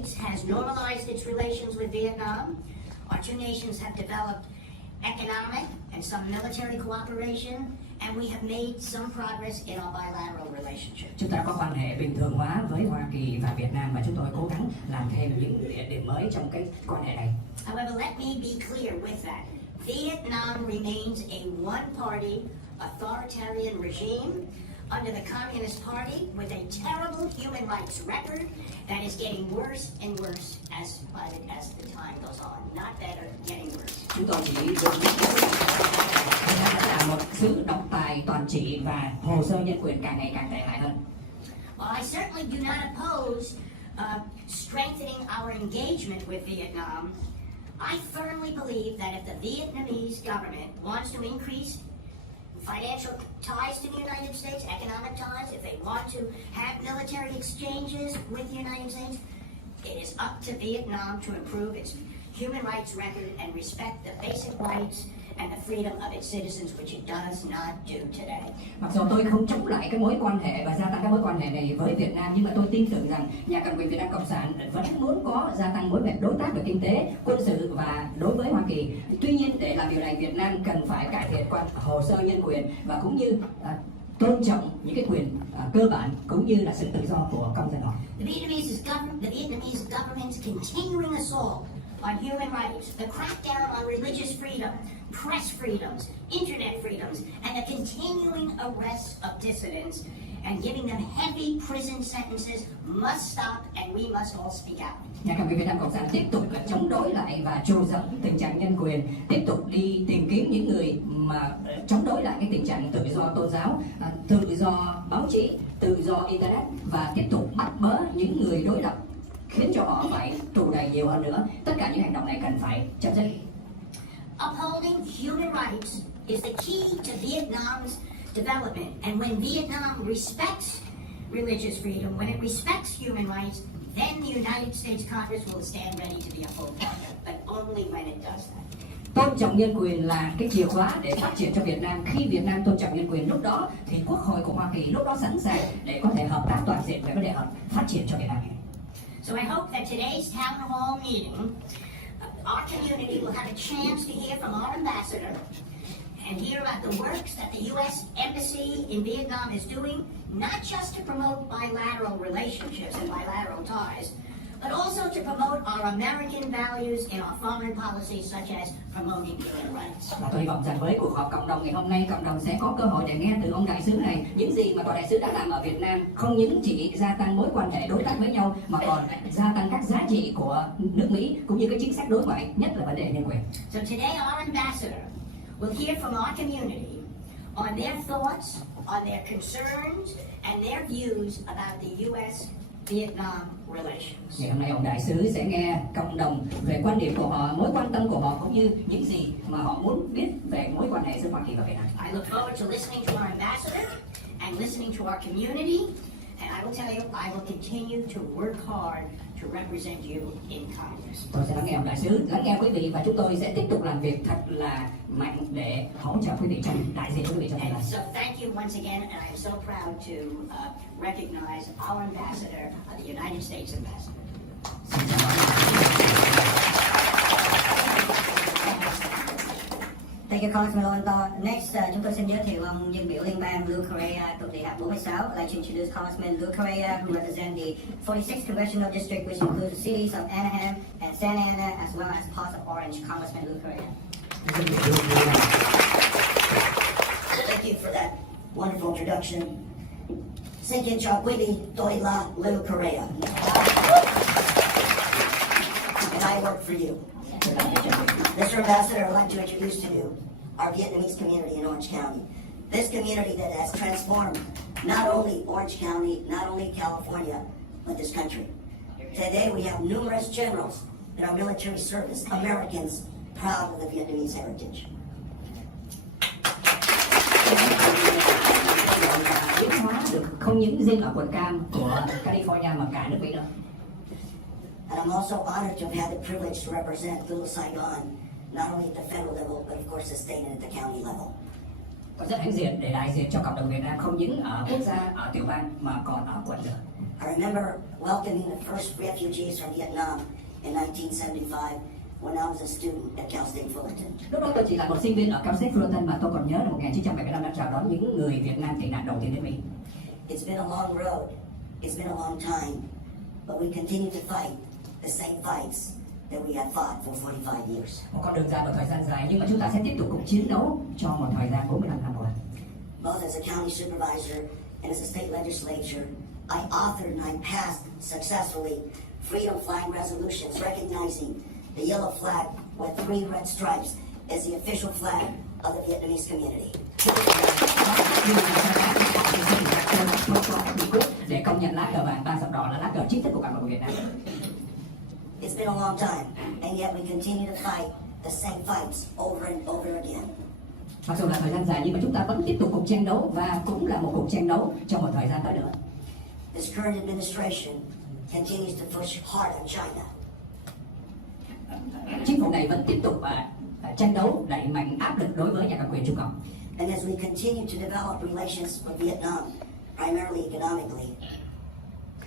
States has normalized its relations with Vietnam. Our two nations have developed economic and some military cooperation, and we have made some progress in our bilateral relationship. Chúng ta có quan hệ bình thường hóa với Hoa Kỳ và Việt Nam và chúng tôi cố gắng làm thêm những địa điểm mới trong cái quan hệ này. However, let me be clear with that. Vietnam remains a one-party authoritarian regime under the Communist Party with a terrible human rights record that is getting worse and worse as the time goes on. Not better, getting worse. Chúng tôi chỉ là một xứ độc tài toàn trị và hồ sơ nhân quyền càng ngày càng tệ hại hơn. While I certainly do not oppose strengthening our engagement with Vietnam, I firmly believe that if the Vietnamese government wants to increase financial ties to the United States, economic ties, if they want to have military exchanges with the United States, it is up to Vietnam to improve its human rights record and respect the basic rights and the freedom of its citizens, which it does not do today. Mặc dù tôi không chống lại cái mối quan hệ và gia tăng cái mối quan hệ này với Việt Nam, nhưng mà tôi tin tưởng rằng nhà cầm quyền Việt Nam Cộng sản vẫn muốn có gia tăng mối quan hệ đối tác về kinh tế, quân sự và đối với Hoa Kỳ. Tuy nhiên để làm điều này, Việt Nam cần phải cải thiện hồ sơ nhân quyền và cũng như tôn trọng những cái quyền cơ bản cũng như là sự tự do của công dân họ. The Vietnamese government's continuing assault on human rights, the crackdown on religious freedom, press freedoms, internet freedoms, and the continuing arrest of dissidents and giving them heavy prison sentences must stop, and we must all speak out. Nhà cầm quyền Việt Nam Cộng sản tiếp tục chống đối lại và trù dập tình trạng nhân quyền, tiếp tục đi tìm kiếm những người mà chống đối lại cái tình trạng tự do tôn giáo, tự do báo chí, tự do internet và tiếp tục bắt bớ những người đối lập, khiến cho họ phải tù đầy nhiều hơn nữa. Tất cả những hành động này cần phải chấm dứt. Upholding human rights is the key to Vietnam's development, and when Vietnam respects religious freedom, when it respects human rights, then the United States Congress will stand ready to be a full partner, but only when it does that. Tôn trọng nhân quyền là cái chìa khóa để phát triển cho Việt Nam. Khi Việt Nam tôn trọng nhân quyền, lúc đó thì Quốc hội của Hoa Kỳ lúc đó sẵn sàng để có thể hợp tác toàn diện về vấn đề phát triển cho Việt Nam. So I hope that today's town hall meeting, our community will have a chance to hear from our ambassador and hear about the works that the U.S. Embassy in Vietnam is doing, not just to promote bilateral relationships and bilateral ties, but also to promote our American values in our foreign policy, such as promoting human rights. Và tôi hy vọng rằng với cuộc họp cộng đồng ngày hôm nay, cộng đồng sẽ có cơ hội để nghe từ ông đại sứ này những gì mà tòa đại sứ đã làm ở Việt Nam, không những chỉ gia tăng mối quan hệ đối tác với nhau mà còn gia tăng các giá trị của nước Mỹ cũng như cái chính sách đối ngoại, nhất là vấn đề nhân quyền. So today our ambassador will hear from our community on their thoughts, on their concerns, and their views about the U.S.-Vietnam relations. Ngày hôm nay ông đại sứ sẽ nghe cộng đồng về quan điểm của họ, mối quan tâm của họ cũng như những gì mà họ muốn biết về mối quan hệ giữa Hoa Kỳ và Việt Nam. I look forward to listening to our ambassador and listening to our community, and I will tell you I will continue to work hard to represent you in Congress. Tôi sẽ lắng nghe ông đại sứ, lắng nghe quý vị và chúng tôi sẽ tiếp tục làm việc thật là mạnh để hỗ trợ quý vị trong đại diện quý vị trong tương lai. So thank you once again, and I'm so proud to recognize our ambassador, the United States ambassador. Xin chào mọi Thank you, Congressman Lowenthal. Next, chúng tôi xin giới thiệu ông dân biểu liên bang Blue Korea thuộc Đại học 46. I'd like to introduce Congressman Blue Korea, who represents the 46th Congressional District, which includes the cities of Anaheim and Santa Ana, as well as parts of Orange. Congressman Blue Korea. Thank you for that wonderful introduction. Xin kính chào quý vị, tôi là Blue Korea. And I work for you. Mr. Ambassador, I'd like to introduce to you our Vietnamese community in Orange County. This community that has transformed not only Orange County, not only California, but this country. Today we have numerous generals in our military service, Americans proud of the Vietnamese heritage. Biến hóa được không những riêng ở quận Cam của California mà cả nước Mỹ nữa. And I'm also honored to have had the privilege to represent Little Saigon, not only at the federal level, but of course the state and at the county level. Tôi rất hãnh diện để đại diện cho cộng đồng Việt Nam không những ở quốc gia, ở tiểu bang mà còn ở quận nữa. I remember welcoming the first refugees from Vietnam in 1975 when I was a student at Cal State Fullerton. Lúc đó tôi chỉ là một sinh viên ở Cal State Fullerton mà tôi còn nhớ là 1975 đã chào đón những người Việt Nam tị nạn đầu tiên đến Mỹ. It's been a long road. It's been a long time, but we continue to fight the same fights that we had fought for 45 years. Một con đường dài một thời gian dài nhưng mà chúng ta sẽ tiếp tục cuộc chiến đấu trong một thời gian 45 năm qua. Both as a county supervisor and as a state legislature, I authored and I passed successfully freedom flag resolutions recognizing the yellow flag with 3 red stripes as the official flag of the Vietnamese community. Để công nhận lá cờ vàng 3 dọc đỏ là lá cờ chính thức của cộng đồng Việt Nam. It's been a long time, and yet we continue to fight the same fights over and over again. Mặc dù là thời gian dài nhưng mà chúng ta vẫn tiếp tục cuộc chiến đấu và cũng là một cuộc chiến đấu trong một thời gian tới nữa. This current administration continues to push hard on China. Chính phủ này vẫn tiếp tục tranh đấu đẩy mạnh áp lực đối với nhà cầm quyền Trung Cộng. And as we continue to develop relations with Vietnam, primarily economically,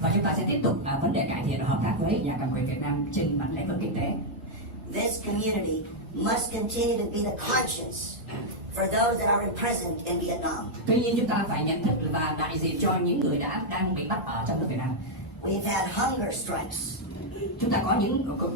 Và chúng ta sẽ tiếp tục vấn đề cải thiện hợp tác với nhà cầm quyền Việt Nam trên mặt lĩnh vực kinh tế. this community must continue to be the conscience for those that are imprisoned in Vietnam. Tuy nhiên chúng ta phải nhận thức và đại diện cho những người đang bị bắt ở trong nước Việt Nam. We've had hunger strikes. Chúng ta có những cuộc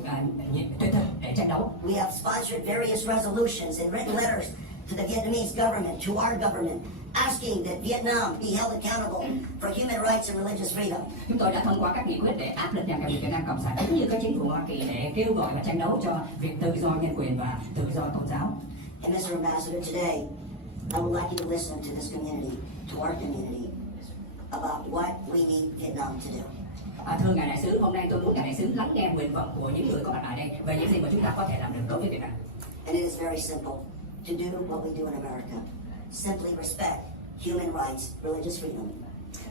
tuyệt thực để tranh đấu. We have sponsored various resolutions and written letters to the Vietnamese government, to our government, asking that Vietnam be held accountable for human rights and religious freedom. Chúng tôi đã thông qua các nghị quyết để áp lực nhà cầm quyền Việt Nam Cộng sản cũng như các chính phủ Hoa Kỳ để kêu gọi và tranh đấu cho việc tự do nhân quyền và tự do tôn giáo. And Mr. Ambassador, today, I would like you to listen to this community, to our community, about what we need Vietnam to do. Thưa ngài đại sứ, hôm nay tôi muốn ngài đại sứ lắng nghe nguyện vọng của những người có mặt ở đây về những gì mà chúng ta có thể làm được đối với Việt Nam. And it is very simple to do what we do in America. Simply respect human rights, religious freedom.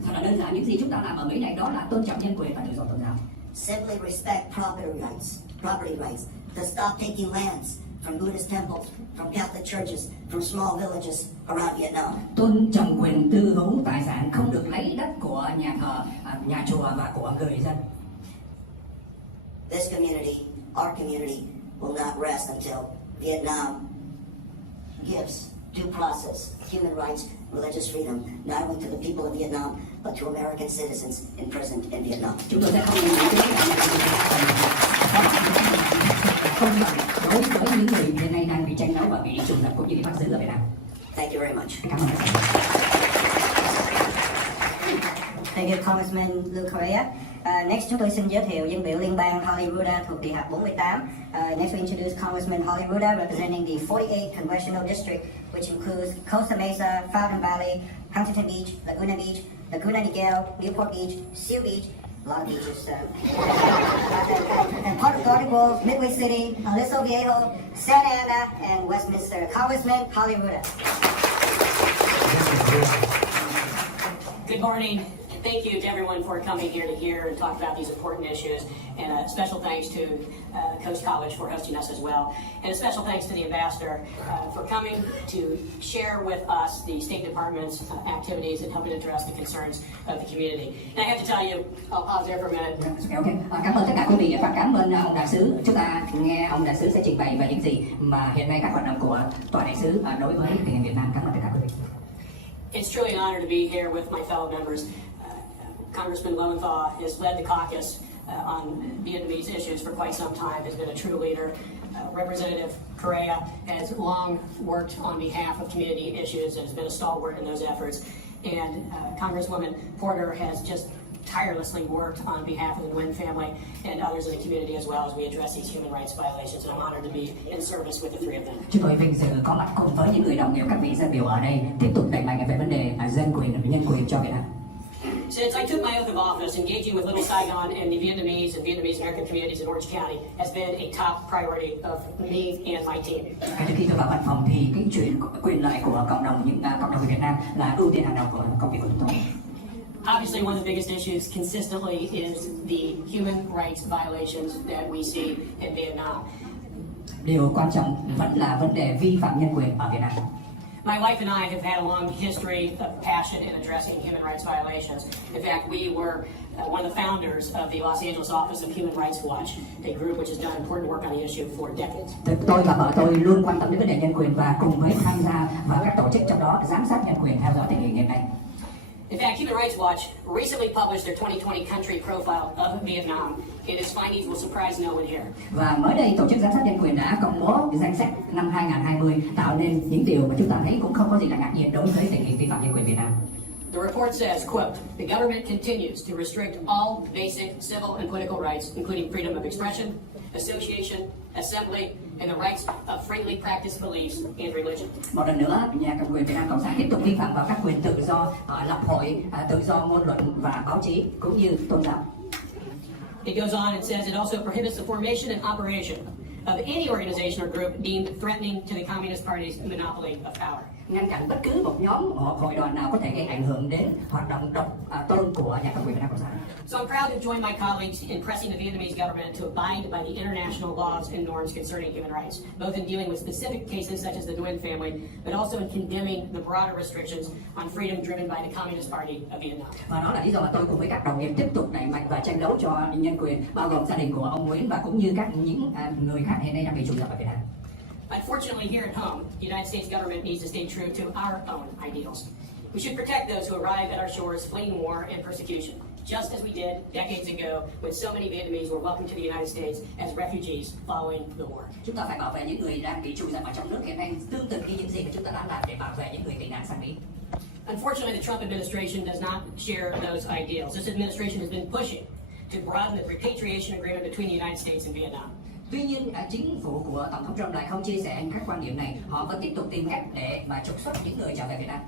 Thật là đơn giản, những gì chúng ta làm ở Mỹ này đó là tôn trọng nhân quyền và tự do tôn giáo. Simply respect property rights, to stop taking lands from Buddhist temples, from Catholic churches, from small villages around Vietnam. Tôn trọng quyền tư hữu tài sản, không được lấy đất của nhà thờ, nhà chùa và của người dân. This community, our community, will not rest until Vietnam gives due process, human rights, religious freedom, not only to the people of Vietnam, but to American citizens imprisoned in Vietnam. Chúng tôi sẽ không công bằng đối với những người hiện nay đang bị tranh đấu và bị trục xuất cũng như bị bắt giữ ở Việt Nam. Thank you very much. Cảm ơn. Thank you, Congressman Lưu Korea. Next, chúng tôi xin giới thiệu dân biểu liên bang Holly Ruda thuộc Địa hạt 48. Next, we introduce Congressman Holly Ruda representing the 48th Congressional District, which includes Costa Mesa, Fountain Valley, Huntington Beach, Laguna Niguel, Newport Beach, Seal Beach, a lot of beaches, and Puerto Garden, Midway City, Aliso Viejo, Santa Ana, and Westminster. Congressman Holly Ruda. Good morning. Thank you to everyone for coming here to hear and talk about these important issues. And a special thanks to Coast College for hosting us as well. And a special thanks to the Ambassador for coming to share with us the State Department's activities and helping address the concerns of the community. And I have to tell you, I'll pause there for a minute. Okay. Cảm ơn tất cả quý vị và cảm ơn ông đại sứ. Chúng ta nghe ông đại sứ sẽ trình bày về những gì mà hiện nay các hoạt động của tòa đại sứ đối với tình hình Việt Nam. Cảm ơn tất cả quý vị. It's truly an honor to be here with my fellow members. Congressman Lowenthal has led the caucus on Vietnamese issues for quite some time, has been a true leader. Representative Correa has long worked on behalf of community issues and has been a stalwart in those efforts. And Congresswoman Porter has just tirelessly worked on behalf of the Nguyen family and others in the community as well as we address these human rights violations. And I'm honored to be in service with the three of them. Chúng tôi vinh dự có mặt cùng với những người đồng nghiệp các vị dân biểu ở đây tiếp tục đẩy mạnh về vấn đề dân quyền và nhân quyền cho Việt Nam. Since I took my oath of office, engaging with Little Saigon and the Vietnamese and Vietnamese American communities in Orange County has been a top priority of me and my team. Kể từ khi tôi vào văn phòng thì cái chuyện quyền lợi của cộng đồng cộng đồng Việt Nam là ưu tiên hàng đầu của công việc của chúng tôi. Obviously, one of the biggest issues consistently is the human rights violations that we see in Vietnam. Điều quan trọng vẫn là vấn đề vi phạm nhân quyền ở Việt Nam. My wife and I have had a long history of passion in addressing human rights violations. In fact, we were one of the founders of the Los Angeles office of Human Rights Watch, a group which has done important work on the issue for decades. Tôi và vợ tôi luôn quan tâm đến vấn đề nhân quyền và cùng với tham gia vào các tổ chức trong đó giám sát nhân quyền theo dõi tình hình hiện nay. In fact, Human Rights Watch recently published their 2020 country profile of Vietnam, and its findings will surprise no one here. Và mới đây tổ chức giám sát nhân quyền đã công bố danh sách năm 2020 tạo nên những điều mà chúng ta thấy cũng không có gì là ngạc nhiên đối với tình hình vi phạm nhân quyền Việt Nam. The report says, quote, "The government continues to restrict all basic civil and political rights, including freedom of expression, association, assembly, and the rights of freely practiced beliefs and religion." Một lần nữa, nhà cầm quyền Việt Nam Cộng sản tiếp tục vi phạm vào các quyền tự do lập hội, tự do ngôn luận và báo chí cũng như tôn giáo. It goes on and says it also prohibits the formation and operation of any organization or group deemed threatening to the Communist Party's monopoly of power. Ngăn chặn bất cứ một nhóm hoặc hội đoàn nào có thể gây ảnh hưởng đến hoạt động độc tôn của nhà cầm quyền Việt Nam Cộng sản. So I'm proud to join my colleagues in pressing the Vietnamese government to abide by the international laws and norms concerning human rights, both in dealing with specific cases such as the Nguyen family, but also in condemning the broader restrictions on freedom driven by the Communist Party of Vietnam. Và đó là lý do mà tôi cùng với các đồng nghiệp tiếp tục đẩy mạnh và tranh đấu cho nhân quyền, bao gồm gia đình của ông Nguyên và cũng như những người khác hiện nay đang bị trục xuất ở Việt Nam. Unfortunately, here at home, the United States government needs to stay true to our own ideals. We should protect those who arrive at our shores fleeing war and persecution, just as we did decades ago when so many Vietnamese were welcomed to the United States as refugees following the war. Chúng ta phải bảo vệ những người đang bị trù dập ở trong nước hiện nay, tương tự như những gì mà chúng ta đã làm để bảo vệ những người tị nạn sang Mỹ. Unfortunately, the Trump administration does not share those ideals. This administration has been pushing to broaden the repatriation agreement between the United States and Vietnam. Tuy nhiên, chính phủ của Tổng thống Trump lại không chia sẻ các quan điểm này. Họ vẫn tiếp tục tìm cách để mà trục xuất những người trở về Việt Nam.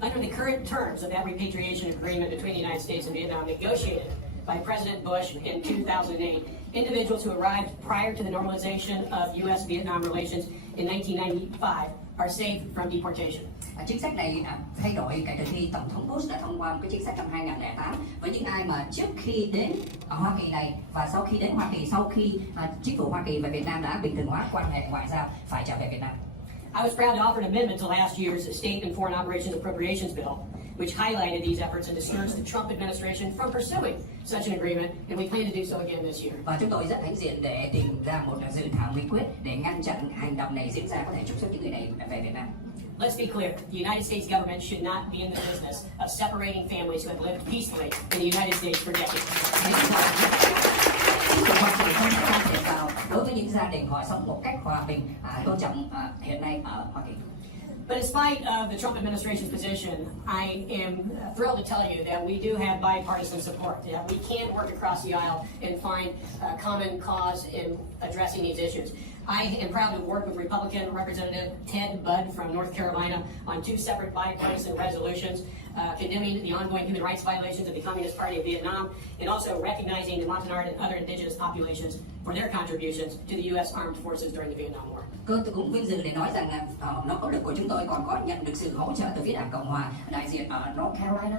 Under the current terms of that repatriation agreement between the United States and Vietnam negotiated by President Bush in 2008, individuals who arrived prior to the normalization of U.S.-Vietnam relations in 1995 are safe from deportation. Chính sách này thay đổi kể từ khi Tổng thống Bush đã thông qua một cái chính sách năm 2008 với những ai mà trước khi đến Hoa Kỳ này và sau khi đến Hoa Kỳ, sau khi chính phủ Hoa Kỳ và Việt Nam đã bình thường hóa quan hệ ngoại giao phải trở về Việt Nam. I was proud to offer an amendment to last year's State and Foreign Operations Appropriations Bill, which highlighted these efforts and discouraged the Trump administration from pursuing such an agreement, and we plan to do so again this year. Và chúng tôi rất hãnh diện để tìm ra một dự thảo nghị quyết để ngăn chặn hành động này diễn ra, có thể trục xuất những người này về Việt Nam. Let's be clear, the United States government should not be in the business of separating families who have lived peacefully in the United States for decades. Đối với những gia đình họ sống một cách hòa bình, tôn trọng hiện nay ở Hoa Kỳ. But in spite of the Trump administration's position, I am thrilled to tell you that we do have bipartisan support, that we can work across the aisle and find common cause in addressing these issues. I am proud to work with Republican Representative Ted Budd from North Carolina on two separate bipartisan resolutions condemning the ongoing human rights violations of the Communist Party of Vietnam and also recognizing the Montagnard and other indigenous populations for their contributions to the U.S. armed forces during the Vietnam War. Tôi cũng vinh dự để nói rằng nỗ lực của chúng tôi còn có nhận được sự hỗ trợ từ phía Đảng Cộng hòa đại diện ở North Carolina,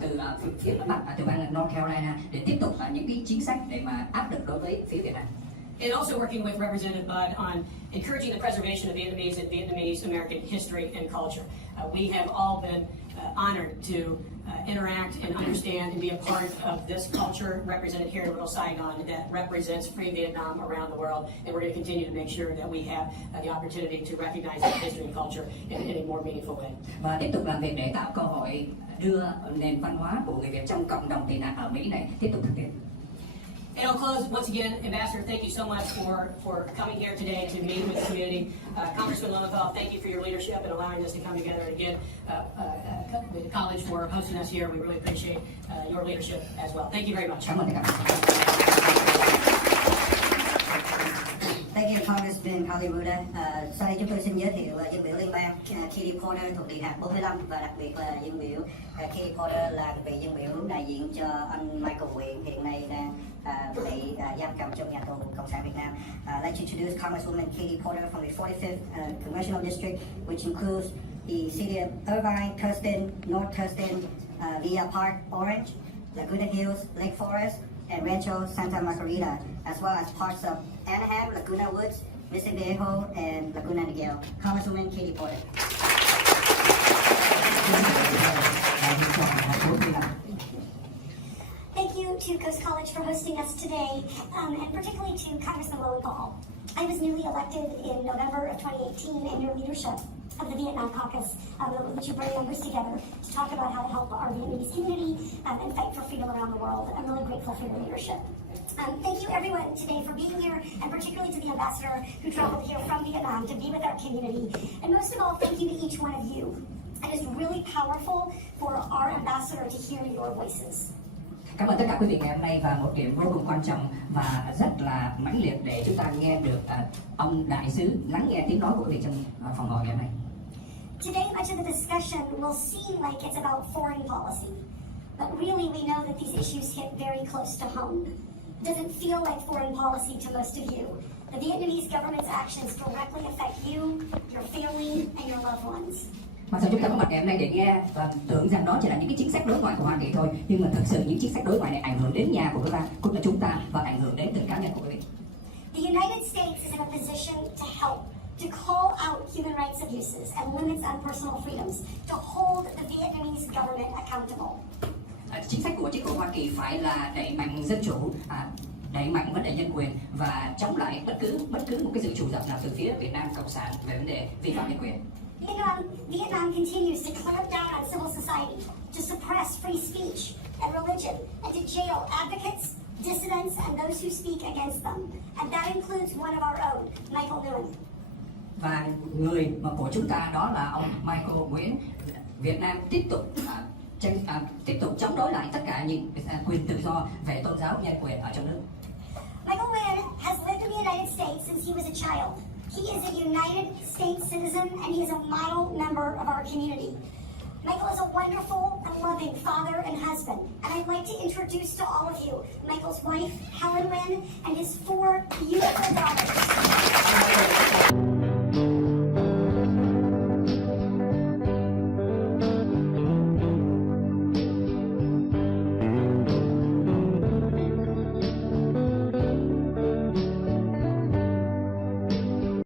từ phía Bắc, từ bang North Carolina để tiếp tục những cái chính sách để mà áp lực đối với phía Việt Nam. And also working with Representative Budd on encouraging the preservation of Vietnamese and Vietnamese American history and culture. We have all been honored to interact and understand and be a part of this culture represented here in Little Saigon that represents free Vietnam around the world. And we're going to continue to make sure that we have the opportunity to recognize that history and culture in a more meaningful way. Và tiếp tục làm việc để tạo cơ hội đưa nền văn hóa của người Việt trong cộng đồng tị nạn ở Mỹ này tiếp tục thực hiện. And I'll close once again, Ambassador, thank you so much for coming here today to meet with the community. Congressman Lowenthal, thank you for your leadership and allowing us to come together. And again, the college for hosting us here. We really appreciate your leadership as well. Thank you very much. Cảm ơn các bạn. Thank you, Congressman Carly Ruda. Sau đây chúng tôi xin giới thiệu dân biểu liên bang Katie Porter thuộc Điện hạt 45 và đặc biệt là dân biểu Katie Porter là vị dân biểu đại diện cho anh Michael Quyen hiện nay đang bị giam cầm trong nhà tù Cộng sản Việt Nam. I'd like to introduce Congresswoman Katie Porter from the 45th Congressional District, which includes the city of Irvine, Thurston, North Thurston, Villa Park, Orange, Laguna Hills, Lake Forest, and Rancho Santa Margarita, as well as parts of Anaheim, Laguna Woods, Missing Viejo, and Laguna Niguel. Congresswoman Katie Porter. Thank you to Coast College for hosting us today, and particularly to Congressman Lowenthal. I was newly elected in November of 2018, and your leadership of the Vietnam Caucus, which you bring members together to talk about how to help our Vietnamese community and fight for freedom around the world. I'm really grateful for your leadership. Thank you everyone today for being here, and particularly to the ambassador who traveled here from Vietnam to be with our community. And most of all, thank you to each one of you. It is really powerful for our ambassador to hear your voices. Cảm ơn tất cả quý vị ngày hôm nay, và một điểm vô cùng quan trọng và rất là mãnh liệt để chúng ta nghe được ông đại sứ lắng nghe tiếng nói của quý vị trong phòng họp ngày hôm nay. Today, much of the discussion will seem like it's about foreign policy, but really we know that these issues hit very close to home. It doesn't feel like foreign policy to most of you. The Vietnamese government's actions directly affect you, your family, and your loved ones. Mặc dù chúng ta có mặt ngày hôm nay để nghe và tưởng rằng đó chỉ là những cái chính sách đối ngoại của Hoa Kỳ thôi, nhưng mà thực sự những chính sách đối ngoại này ảnh hưởng đến nhà của chúng ta và ảnh hưởng đến từng cá nhân của quý vị. The United States is in a position to help, to call out human rights abuses and limits on personal freedoms, to hold the Vietnamese government accountable. Chính sách của chính phủ Hoa Kỳ phải là đẩy mạnh dân chủ, đẩy mạnh vấn đề nhân quyền và chống lại bất cứ một cái sự chủ động nào từ phía Việt Nam Cộng sản về vấn đề vi phạm nhân quyền. Vietnam continues to clamp down on civil society, to suppress free speech and religion, and to jail advocates, dissidents, and those who speak against them. And that includes one of our own, Michael Nguyen. Và người mà của chúng ta đó là ông Michael Nguyễn. Việt Nam tiếp tục chống đối lại tất cả những quyền tự do về tôn giáo nhân quyền ở trong nước. Michael Nguyen has lived in the United States since he was a child. He is a United States citizen, and he is a model member of our community. Michael is a wonderful and loving father and husband, and I'd like to introduce to all of you Michael's wife, Helen Nguyen, and his 4 beautiful daughters.